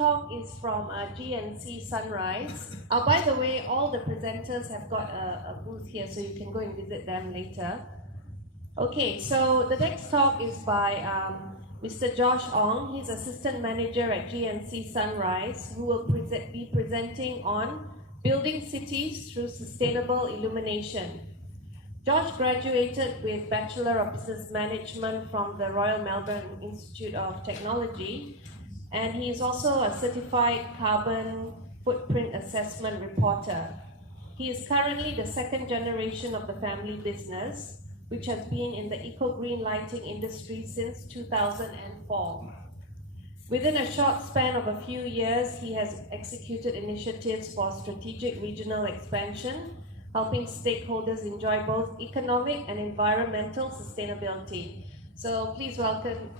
talk is from GNC Sunrise. By the way, all the presenters have got a booth here, so you can go and visit them later. Okay, so the next talk is by Mr. Josh Ong. He's Assistant Manager at GNC Sunrise, who will be presenting on building cities through sustainable illumination. Josh graduated with Bachelor of Business Management from the Royal Melbourne Institute of Technology, and he is also a certified carbon footprint assessment reporter. He is currently the second generation of the family business, which has been in the eco-green lighting industry since 2004. Within a short span of a few years, he has executed initiatives for strategic regional expansion, helping stakeholders enjoy both economic and environmental sustainability. So please welcome,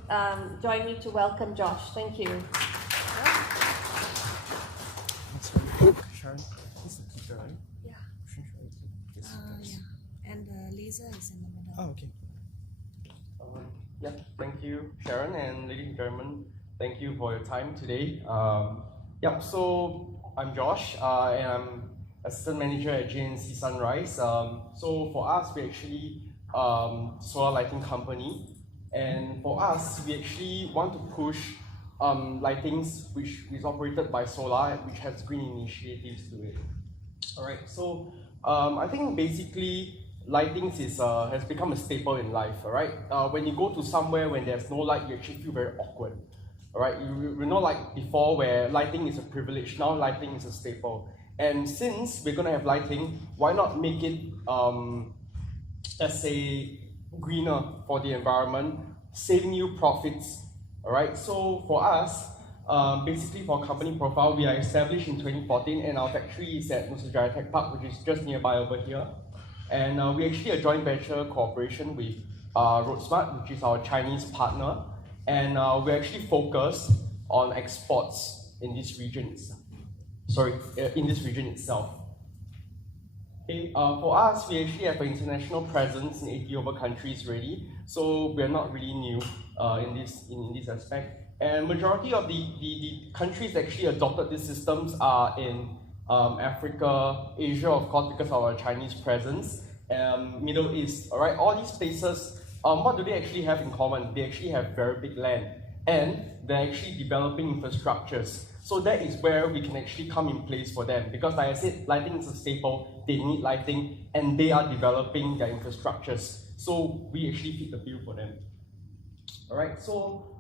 join me to welcome Josh. Thank you. Sharon, this is the teacher, right? Yeah. Yes. Yeah. And the laser is in the middle. Oh, okay. Yeah, thank you, Sharon, and ladies and gentlemen, thank you for your time today. So I'm Josh, and I'm Assistant Manager at GNC Sunrise. So for us, we actually solar lighting company, and for us, we actually want to push lightings which is operated by solar, which has green initiatives to it. All right, so I think basically lighting has become a staple in life. All right, when you go to somewhere when there's no light, you actually feel very awkward. All right, you know, like before where lighting is a privilege, now lighting is a staple. And since we're gonna have lighting, why not make it, let's say, greener for the environment, saving you profits, all right? So for us, basically for company profile, we are established in 2014 and our factory is at Nusa Jaya Tech Park, which is just nearby over here. And we actually a joint venture cooperation with RoadSmart, which is our Chinese partner. And we actually focus on exports in this region itself. Okay, for us, we actually have an international presence in 80 over countries already, so we're not really new in this aspect. And majority of the countries that actually adopted these systems are in Africa, Asia, of course, because of our Chinese presence, Middle East. All right, all these places, what do they actually have in common? They actually have very big land, and they're actually developing infrastructures. So that is where we can actually come in place for them, because like I said, lighting is a staple, they need lighting, and they are developing their infrastructures. So we actually fit the bill for them. All right, so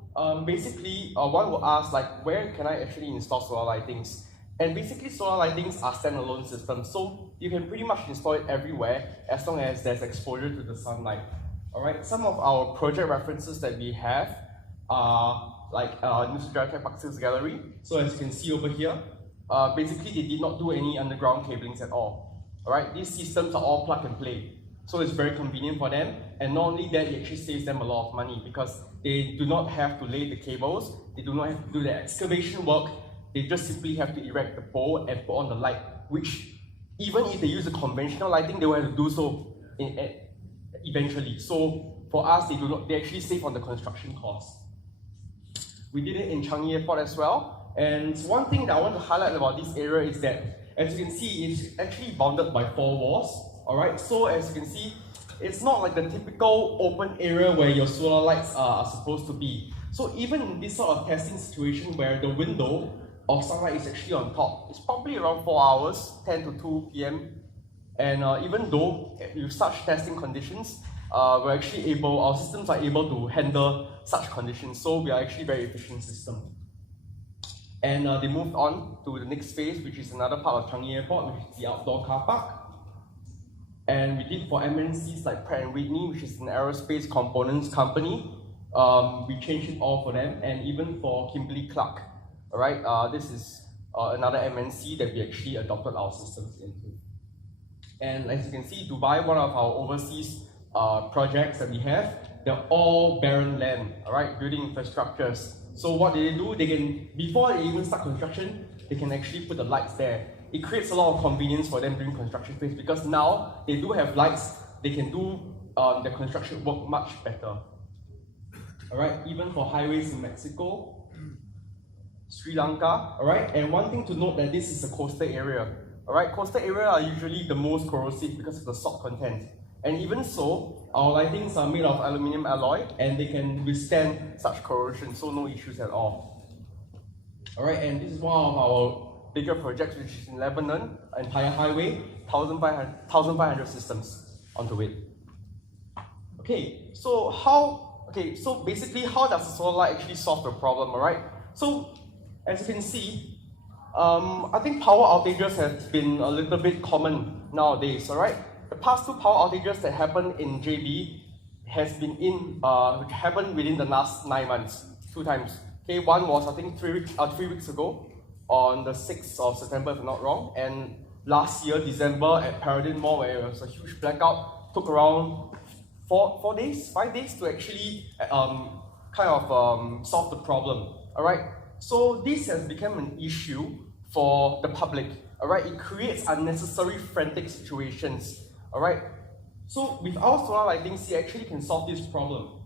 basically, one will ask, like, where can I actually install solar lightings? And basically, solar lightings are standalone systems, so you can pretty much install it everywhere as long as there's exposure to the sunlight. All right, some of our project references that we have are like Nusa Jaya Tech Park Sales Gallery. So as you can see over here, basically they did not do any underground cablings at all. All right, these systems are all plug and play. So it's very convenient for them. And not only that, it actually saves them a lot of money because they do not have to lay the cables, they do not have to do the excavation work, they just simply have to erect the pole and put on the light, which even if they use a conventional lighting, they will have to do so eventually. So for us, they actually save on the construction cost. We did it in Changi Airport as well. And one thing that I want to highlight about this area is that, as you can see, it's actually bounded by 4 walls. All right, so as you can see, it's not like the typical open area where your solar lights are supposed to be. So even in this sort of testing situation where the window of sunlight is actually on top, it's probably around 4 hours, 10 to 2 p.m. And even though with such testing conditions, our systems are able to handle such conditions, so we are actually very efficient system. And they moved on to the next phase, which is another part of Changi Airport, which is the outdoor car park. And we did for MNCs like Pratt & Whitney, which is an aerospace components company. We changed it all for them, and even for Kimberly-Clark. All right, this is another MNC that we actually adopted our systems into. And as you can see, Dubai, one of our overseas projects that we have, they're all barren land, all right, building infrastructures. So what they do, they can, before they even start construction, they can actually put the lights there. It creates a lot of convenience for them during construction phase because now they do have lights, they can do the construction work much better. All right, even for highways in Mexico. Sri Lanka, alright? And one thing to note that this is a coastal area, alright? Coastal area are usually the most corrosive because of the salt content. And even so, our lightings are made of aluminium alloy and they can withstand such corrosion, so no issues at all. Alright, and this is one of our bigger projects, which is in Lebanon, entire highway, 1,500 systems onto it. Okay, so basically how does the solar light actually solve the problem, alright? So, as you can see, I think power outages have been a little bit common nowadays, alright? The past 2 power outages that happened in JB happened within the last 9 months, 2 times. Okay, one was I think 3 weeks ago, on the 6th of September if I'm not wrong, and last year, December at Paradigm Mall, where it was a huge blackout, took around 5 days to actually solve the problem, alright? So this has become an issue for the public, alright? It creates unnecessary frantic situations, alright? So with our solar lightings, it actually can solve this problem.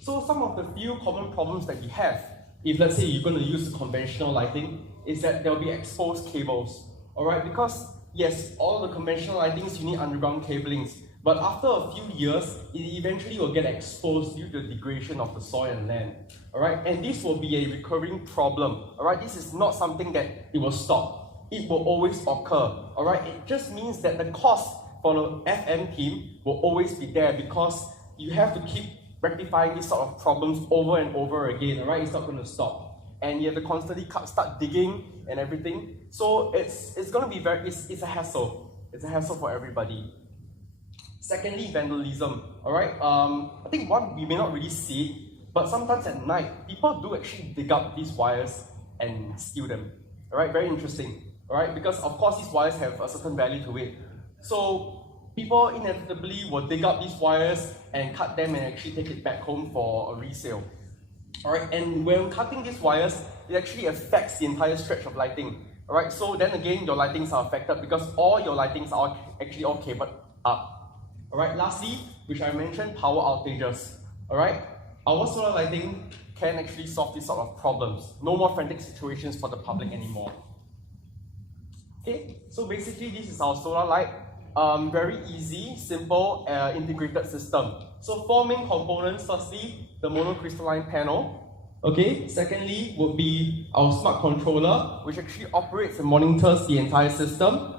So some of the few common problems that we have, if let's say you're going to use conventional lighting, is that there will be exposed cables, alright? Because yes, all the conventional lightings, you need underground cablings, but after a few years, it eventually will get exposed due to the degradation of the soil and land. Alright, and this will be a recurring problem. Alright, this is not something that it will stop. It will always occur. Alright, it just means that the cost for the FM team will always be there because you have to keep rectifying these sort of problems over and over again. Alright, it's not going to stop. And you have to constantly start digging and everything. So it's going to be it's a hassle. It's a hassle for everybody. Secondly, vandalism. Alright, I think we may not really see it, but sometimes at night, people do actually dig up these wires and steal them. Alright, very interesting. Alright, because of course these wires have a certain value to it. So people inevitably will dig up these wires and cut them and actually take it back home for a resale. Alright, and when cutting these wires, it actually affects the entire stretch of lighting. Alright, so then again, your lightings are affected because all your lightings are actually all cabled up. Alright, lastly, which I mentioned, power outages. Alright, our solar lighting can actually solve these sort of problems. No more frantic situations for the public anymore. Okay, so basically this is our solar light. Very easy, simple, integrated system. So 4 main components. Firstly, the monocrystalline panel. Okay, secondly would be our smart controller, which actually operates and monitors the entire system.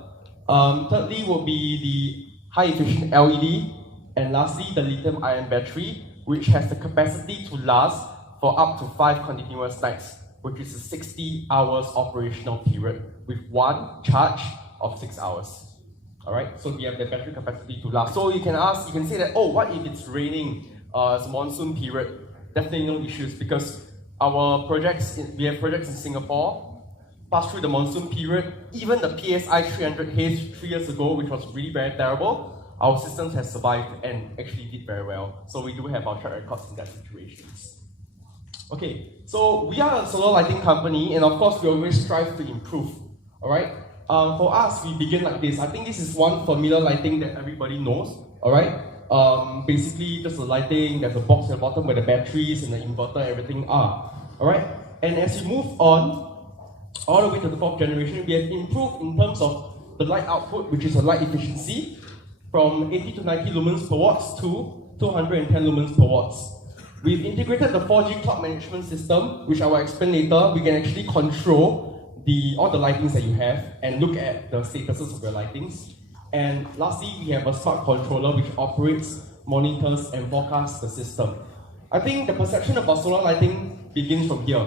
Thirdly would be the high-efficient LED, and lastly, the lithium-ion battery, which has the capacity to last for up to 5 continuous nights, which is a 60 hours operational period, with 1 charge of 6 hours. Alright, so we have the battery capacity to last. So you can say that, oh, what if it's raining, it's monsoon period? Definitely no issues, because we have projects in Singapore, pass through the monsoon period. Even the PSI 300 haze 3 years ago, which was really very terrible, our systems have survived and actually did very well. So we do have our track records in that situations. Okay, so we are a solar lighting company, and of course we always strive to improve. Alright, for us, we begin like this. I think this is one familiar lighting that everybody knows. Alright, basically just a lighting, there's a box at the bottom where the batteries and the inverter, everything are. Alright, and as you move on, all the way to the 4th generation, we have improved in terms of the light output, which is a light efficiency, from 80 to 90 lumens per watts to 210 lumens per watts. We've integrated the 4G cloud management system, which I will explain later. We can actually control all the lightings that you have and look at the statuses of your lightings. And lastly, we have a smart controller which operates, monitors, and forecasts the system. I think the perception about solar lighting begins from here.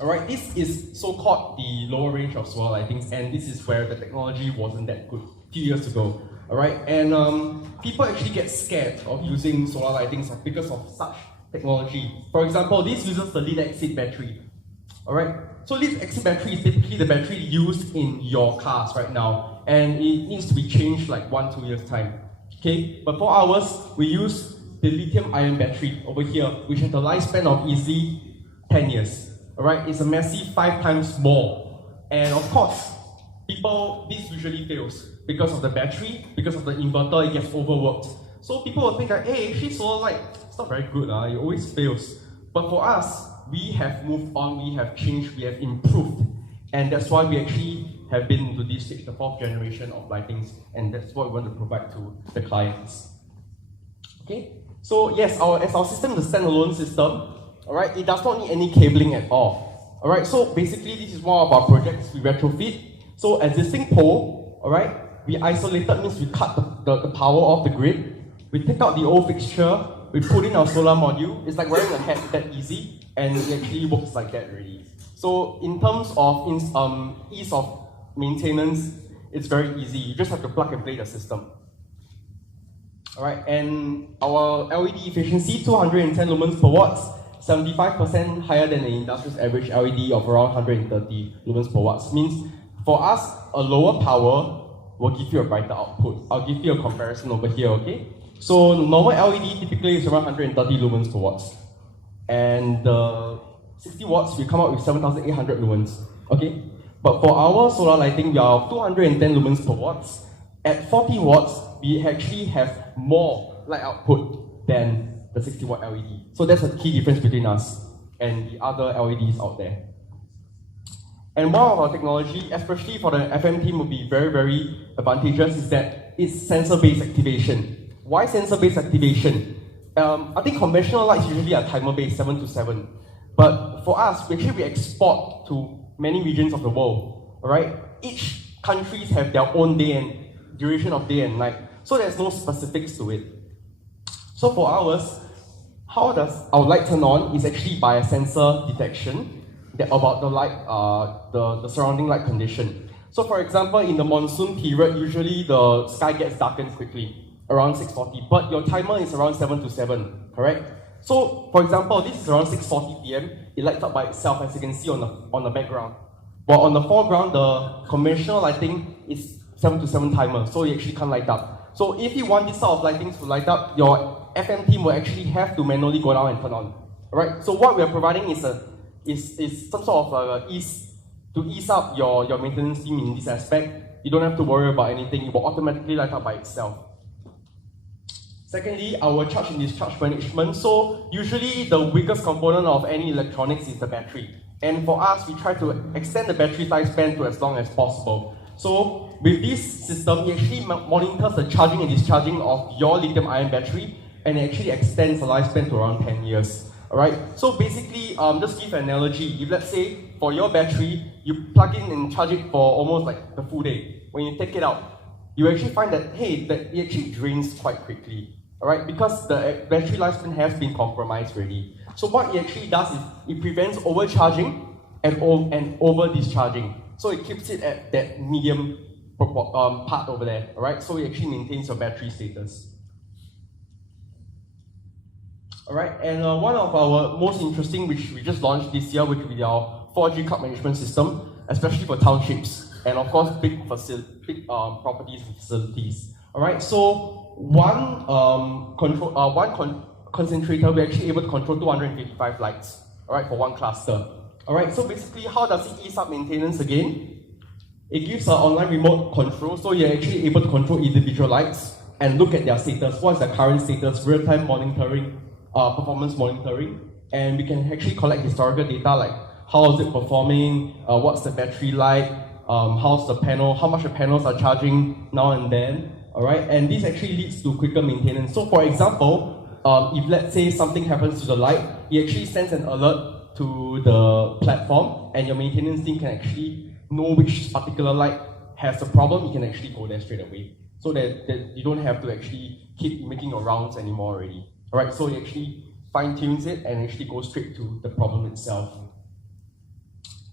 Alright, this is so-called the lower range of solar lightings, and this is where the technology wasn't that good a few years ago. Alright, and people actually get scared of using solar lightings because of such technology. For example, this uses the lead-acid battery. Alright, so lead-acid battery is typically the battery used in your cars right now, and it needs to be changed like 1-2 years time. Okay, but for ours, we use the lithium-ion battery over here, which has a lifespan of easily 10 years. Alright, it's a massive 5 times more. And of course, this usually fails because of the battery, because of the inverter, it gets overworked. So people will think that, hey, actually solar light, it's not very good, it always fails. But for us, we have moved on, we have changed, we have improved. And that's why we actually have been into this stage, the 4th generation of lightings, and that's what we want to provide to the clients. Okay, so yes, as our system is a standalone system, alright, it does not need any cabling at all. Alright, so basically this is one of our projects we retrofit. So existing pole, alright, we isolated means we cut the power off the grid, we take out the old fixture, we put in our solar module. It's like wearing a hat, that easy, and it actually works like that already. So in terms of ease of maintenance, it's very easy. You just have to plug and play the system. Alright, and our LED efficiency, 210 lumens per watt, 75% higher than the industry's average LED of around 130 lumens per watt. Means for us, a lower power will give you a brighter output. I'll give you a comparison over here, okay? So normal LED typically is around 130 lumens per watt. And 60 watts, we come out with 7,800 lumens, okay? But for our solar lighting, we are 210 lumens per watt. At 40 watts, we actually have more light output than the 60 watt LED. So that's a key difference between us and the other LEDs out there. And one of our technology, especially for the FM team, will be very, very advantageous is that it's sensor-based activation. Why sensor-based activation? I think conventional lights usually are timer-based, 7 to 7. But for us, we export to many regions of the world, alright? Each countries have their own day and duration of day and night. So there's no specifics to it. So for ours, how does our light turn on is actually by a sensor detection about the light, the surrounding light condition. So for example, in the monsoon period, usually the sky gets darkened quickly, around 6:40, but your timer is around 7 to 7, correct? So for example, this is around 6:40 PM, it lights up by itself as you can see on the background. But on the foreground, the conventional lighting is 7 to 7 timer, so you actually can't light up. So if you want this sort of lighting to light up, your FM team will actually have to manually go down and turn on. Alright, so what we are providing is some sort of ease up your maintenance team in this aspect. You don't have to worry about anything, it will automatically light up by itself. Secondly, our charge and discharge management. So usually the weakest component of any electronics is the battery. And for us, we try to extend the battery lifespan to as long as possible. So with this system, it actually monitors the charging and discharging of your lithium-ion battery, and it actually extends the lifespan to around 10 years. Alright, so basically, just give an analogy. If let's say for your battery, you plug in and charge it for almost like the full day. When you take it out, you actually find that, hey, that it actually drains quite quickly. Alright, because the battery lifespan has been compromised already. So what it actually does is, it prevents overcharging and over-discharging. So it keeps it at that medium part over there, alright? So it actually maintains your battery status. Alright, and one of our most interesting, which we just launched this year, which will be our 4G cloud management system, especially for townships, and of course big properties and facilities. Alright, so one concentrator, we're actually able to control 255 lights, alright, for one cluster. Alright, so basically, how does it ease up maintenance again? It gives an online remote control, so you're actually able to control individual lights and look at their status. What is the current status, real-time monitoring, performance monitoring, and we can actually collect historical data like how is it performing, what's the battery like, how's the panel, how much the panels are charging now and then, alright? And this actually leads to quicker maintenance. So for example, if let's say something happens to the light, it actually sends an alert to the platform, and your maintenance team can actually know which particular light has a problem. You can actually go there straight away, so that you don't have to actually keep making your rounds anymore already. Alright, so it actually fine-tunes it and actually goes straight to the problem itself.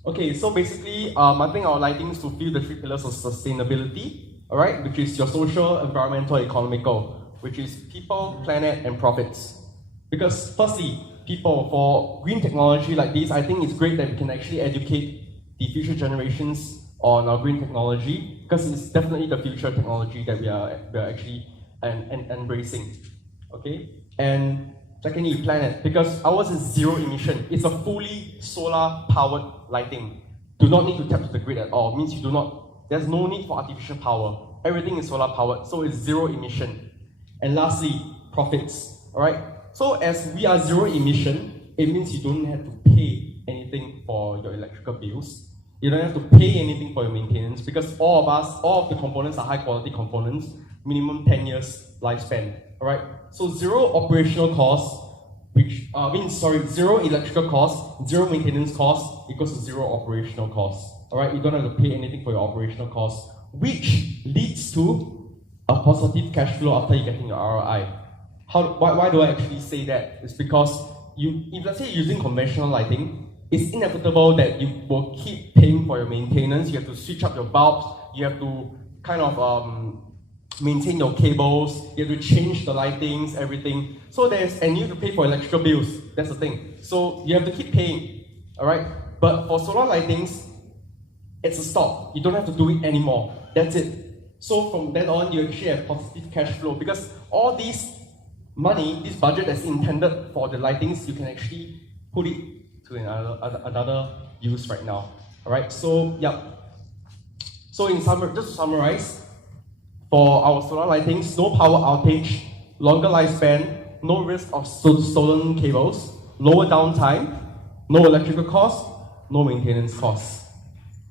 Okay, so basically, I think our lighting is to fulfill the 3 pillars of sustainability, alright, which is your social, environmental, economical, which is people, planet, and profits. Because firstly, people, for green technology like this, I think it's great that we can actually educate the future generations on our green technology, because it's definitely the future technology that we are actually embracing. Okay? And secondly, planet, because ours is zero emission. It's a fully solar powered lighting. Do not need to tap to the grid at all. It means there's no need for artificial power. Everything is solar powered, so it's zero emission. And lastly, profits. Alright? So as we are zero emission, it means you don't have to pay anything for your electrical bills. You don't have to pay anything for your maintenance because all of the components are high quality components, minimum 10 years lifespan. Alright? So zero operational costs, zero electrical costs, zero maintenance costs equals to zero operational costs. Alright? You don't have to pay anything for your operational costs, which leads to a positive cash flow after you getting your ROI. Why do I actually say that? It's because if let's say you're using conventional lighting, it's inevitable that you will keep paying for your maintenance. You have to switch up your bulbs, you have to kind of maintain your cables, you have to change the lightings, everything. And you have to pay for electrical bills, that's the thing. So you have to keep paying, alright? But for solar lightings, it's a stop. You don't have to do it anymore. That's it. So from then on, you actually have positive cash flow because all this money, this budget that's intended for the lightings, you can actually put it to another use right now. Alright, so yeah. So just to summarize, for our solar lightings, no power outage, longer lifespan, no risk of stolen cables, lower downtime, no electrical costs, no maintenance costs.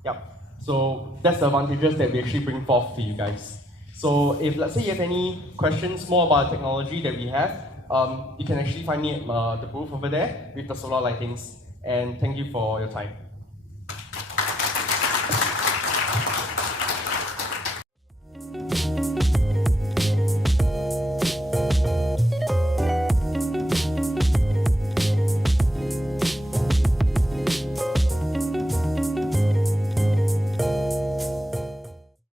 Yep. So that's the advantages that we actually bring forth to you guys. So if let's say you have any questions more about the technology that we have, you can actually find me at the booth over there with the solar lightings. And thank you for your time.